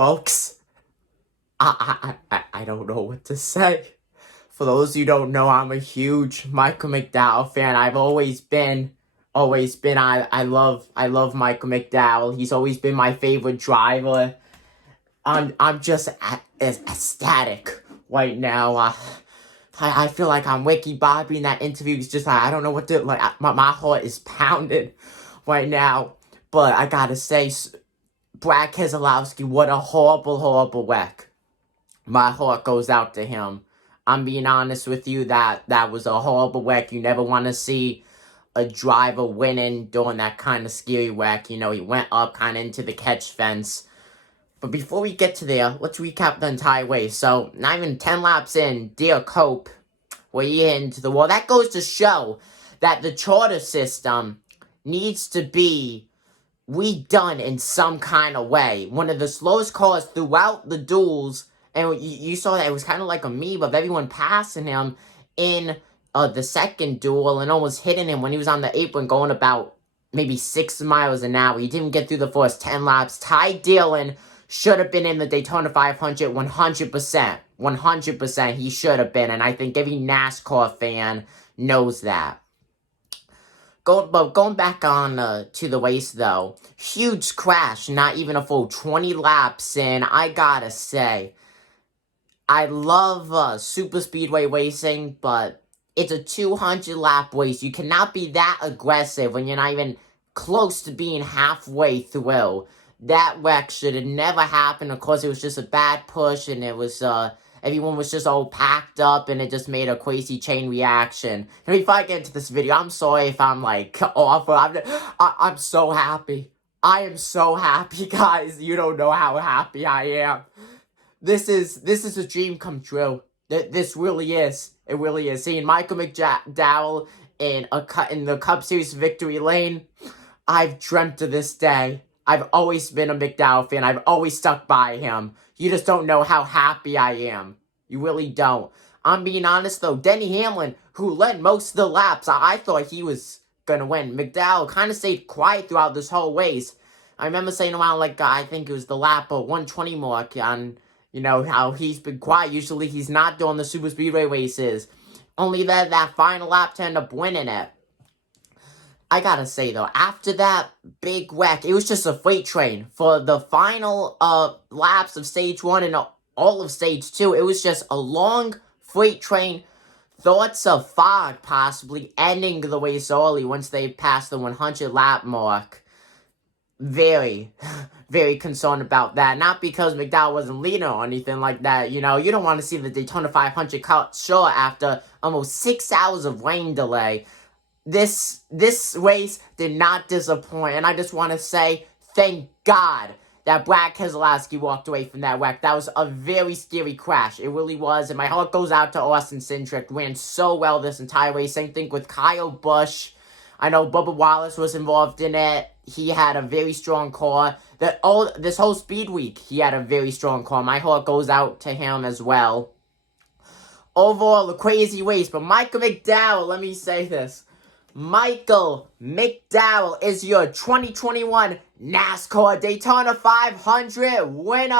Folks, I don't know what to say. For those who don't know, I'm a huge Michael McDowell fan. I've always been. I love Michael McDowell. He's always been my favorite driver. I'm just ecstatic right now. I feel like I'm Ricky Bobby in that interview. It's just I don't know what to like. My heart is pounding right now. But I gotta say, Brad Keselowski, what a horrible wreck. My heart goes out to him. I'm being honest with you, that was a horrible wreck. You never want to see a driver winning during that kind of scary wreck. You know, he went up kind of into the catch fence. But before we get to there, let's recap the entire race. So, not even 10 laps in, Deer Cope, where he hit into the wall. That goes to show that the charter system needs to be redone in some kind of way. One of the slowest cars throughout the duels, and you saw that it was kind of like a meme of everyone passing him in the second duel and almost hitting him when he was on the apron going about maybe 6 miles an hour. He didn't get through the first 10 laps. Ty Dillon should have been in the Daytona 500 100%. 100% he should have been, and I think every NASCAR fan knows that. Going back on to the race, though, huge crash, not even a full 20 laps in. I gotta say, I love super speedway racing, but it's a 200-lap race. You cannot be that aggressive when you're not even close to being halfway through. That wreck should have never happened. Of course, it was just a bad push, and it was everyone was just all packed up, and it just made a crazy chain reaction. And before I get into this video, I'm sorry if I'm, like, awful. I'm so happy. I am so happy, guys. You don't know how happy I am. This is a dream come true. This really is. It really is. Seeing Michael McDowell in the Cup Series victory lane, I've dreamt of this day. I've always been a McDowell fan. I've always stuck by him. You just don't know how happy I am. You really don't. I'm being honest, though. Denny Hamlin, who led most of the laps, I thought he was going to win. McDowell kind of stayed quiet throughout this whole race. I remember saying around, like, I think it was the lap 120 mark on, you know, how he's been quiet. Usually he's not doing the super speedway races. Only that final lap to end up winning it. I gotta say, though, after that big wreck, it was just a freight train. For the final laps of Stage 1 and all of Stage 2, it was just a long freight train. Thoughts of fog possibly ending the race early once they passed the 100-lap mark. Very, very concerned about that. Not because McDowell wasn't leading or anything like that. You know, you don't want to see the Daytona 500 cut short after almost 6 hours of rain delay. This race did not disappoint, and I just want to say thank God that Brad Keselowski walked away from that wreck. That was a very scary crash. It really was, and my heart goes out to Austin Cindric. Ran so well this entire race. Same thing with Kyle Busch. I know Bubba Wallace was involved in it. He had a very strong car. This whole speed week, he had a very strong car. My heart goes out to him as well. Overall, a crazy race, but Michael McDowell, let me say this. Michael McDowell is your 2021 NASCAR Daytona 500 winner.